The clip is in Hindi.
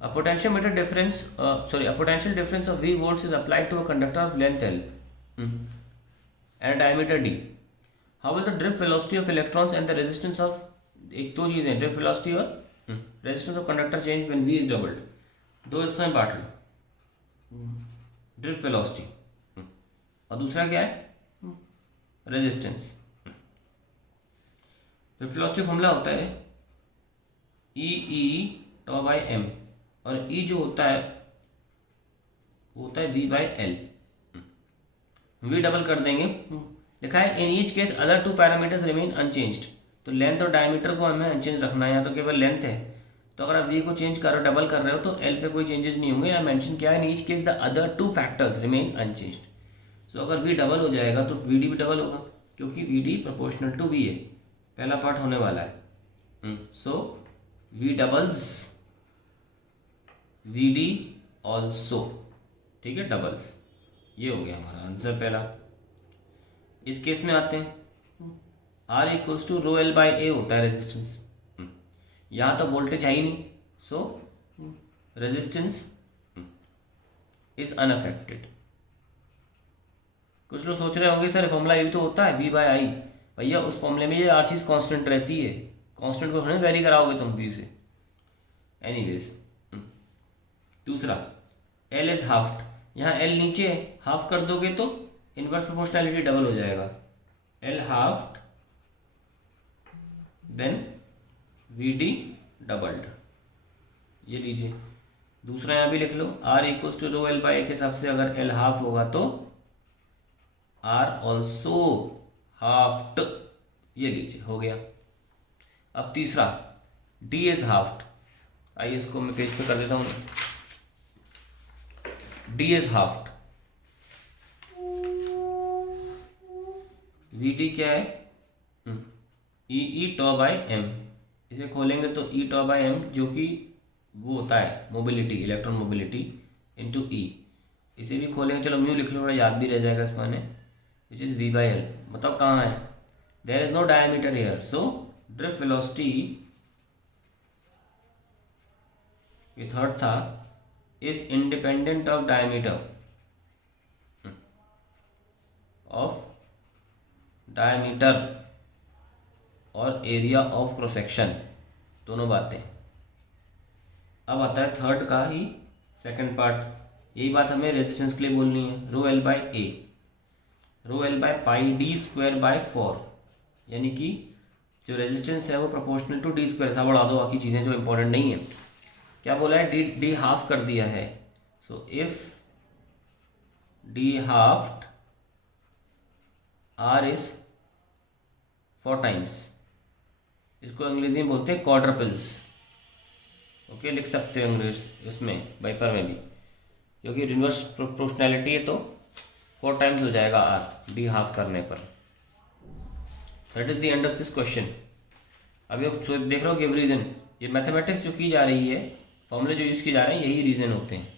A potentiometer difference, a potential difference of V volts is applied to a conductor of length L and diameter D. How will the drift velocity of electrons and the resistance of, एक दो चीज़ें drift velocity और resistance of conductor change when V is doubled. दो हिस्सों में बांट लो, drift velocity और दूसरा क्या है resistance. drift velocity फॉर्मूला होता है E tau by m और E जो होता है वो होता है V by L. V double कर देंगे, लिखा है in each case other two parameters remain unchanged. तो लेंथ और डायमीटर को हमें अनचेंज रखना है, यहाँ तो केवल लेंथ है. तो अगर आप V को चेंज कर डबल कर रहे हो तो L पे कोई चेंजेस नहीं होंगे. यहाँ मेंशन किया है in each case the other two factors remain unchanged. So अगर V डबल हो जाएगा तो VD भी डबल होगा क्योंकि VD प्रोपोर्शनल टू V है. पहला पार्ट होने वाला है. सो V डबल्स VD ऑल्सो. ठीक है, डबल्स. ये हो गया हमारा आंसर पहला. इस केस में आते हैं, R equals to rho L by A होता है रेजिस्टेंस. यहाँ तो वोल्टेज है ही नहीं, सो रेजिस्टेंस इज अनअफेक्टेड. कुछ लोग सोच रहे होंगे सर फॉर्मूला ये भी तो होता है V बाई आई. भैया उस फॉर्मूले में ये हर चीज़ कांस्टेंट रहती है. कांस्टेंट को थोड़ी वेरी कराओगे तुम V से. एनीवेज, दूसरा L इज हाफ्ड. यहाँ L नीचे हाफ कर दोगे तो इनवर्स प्रोपोर्शनैलिटी डबल हो जाएगा. L halved then VD doubled. ये लीजिए. दूसरा यहाँ भी लिख लो, R equals to rho L by के हिसाब से अगर L हाफ होगा तो R ऑल्सो हाफ्ड. ये लीजिए, हो गया. अब तीसरा D इज हाफ्ड. आइए इसको मैं पेज पे कर देता हूँ. D is halved. VD क्या है? E tau by m. इसे खोलेंगे तो E tau बाई m जो कि वो होता है mobility, electron mobility into E. इसे भी खोलेंगे, चलो म्यू लिख लो, थोड़ा याद भी रह जाएगा इस माने. Which is V by L. बताओ कहाँ है? There is no diameter here, so drift velocity, ये थर्ड था, इज इंडिपेंडेंट ऑफ डायमीटर और एरिया ऑफ क्रॉस सेक्शन, दोनों बातें. अब आता है थर्ड का ही सेकंड पार्ट. यही बात हमें रेजिस्टेंस के लिए बोलनी है. रो L by A, row L by pi D square by 4. यानी कि जो रेजिस्टेंस है वो प्रोपोर्शनल टू डी स्क्वायर. ऐसा बढ़ा दो, बाकी चीज़ें जो इंपॉर्टेंट नहीं है. क्या बोला है? डी हाफ कर दिया है. So if D halved R is 4 times. इसको अंग्रेजी में बोलते हैं क्वाड्रपल्स. ओके, लिख सकते हो अंग्रेज इसमें वाइपर में भी, क्योंकि इनवर्स प्रोपोर्शनैलिटी है तो 4 टाइम्स हो जाएगा R डी हाफ करने पर. That is the end of this question. अभी देख रहे हो गिव रीजन. ये मैथमेटिक्स जो की जा रही है, फॉर्मूले जो यूज़ किए जा रहे हैं, यही रीजन होते हैं.